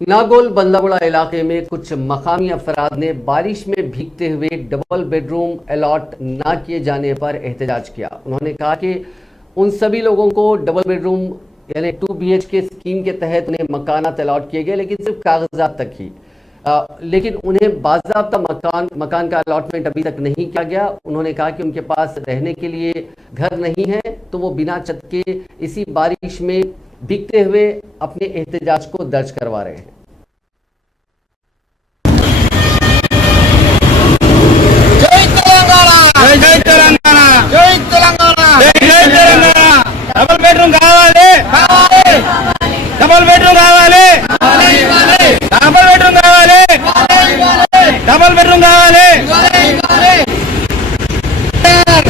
नागौल बंदागुड़ा इलाके में कुछ मकामी अफराद ने बारिश में भीगते हुए डबल बेडरूम अलॉट न किए जाने पर एहतजाज किया। उन्होंने कहा कि उन सभी लोगों को डबल बेडरूम यानी 2 BHK स्कीम के तहत उन्हें मकानात अलॉट किए गए, लेकिन सिर्फ कागजात तक ही। लेकिन उन्हें बाज़ाब्ता मकान का अलॉटमेंट अभी तक नहीं किया गया। उन्होंने कहा कि उनके पास रहने के लिए घर नहीं है, तो वो बिना छत के इसी बारिश में भीगते हुए अपने एहतजाज को दर्ज करवा रहे हैं। जय तेलंगाना, जय तेलंगाना, जय तेलंगाना, जय तेलंगाना। डबल बेडरूम కావాలి, डबल बेडरूम కావాలి, डबल बेडरूम కావాలి, डबल बेडरूम కావాలి।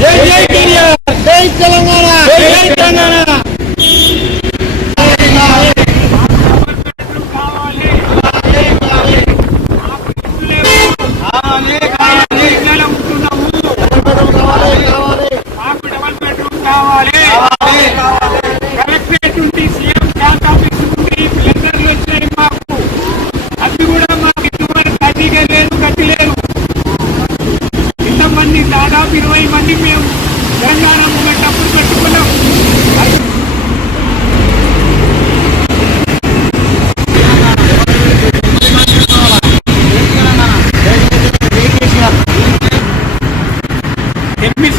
जय जय टीआर, जय तेलंगाना, जय तेलंगाना। కలెక్టరేట్ నుండి సీఎం క్యాంప్ ఆఫీస్ నుండి లెటర్లు వచ్చాయి మాకు. అది కూడా మాకు ఇంతవరకు గట్టిగా లేదు, గట్టి లేదు. ఇంతమంది దాదాపు 20 మంది మేము తెలంగాణ మూమెంట్ అప్పుడు పెట్టుకున్నాం. ఎనిమిది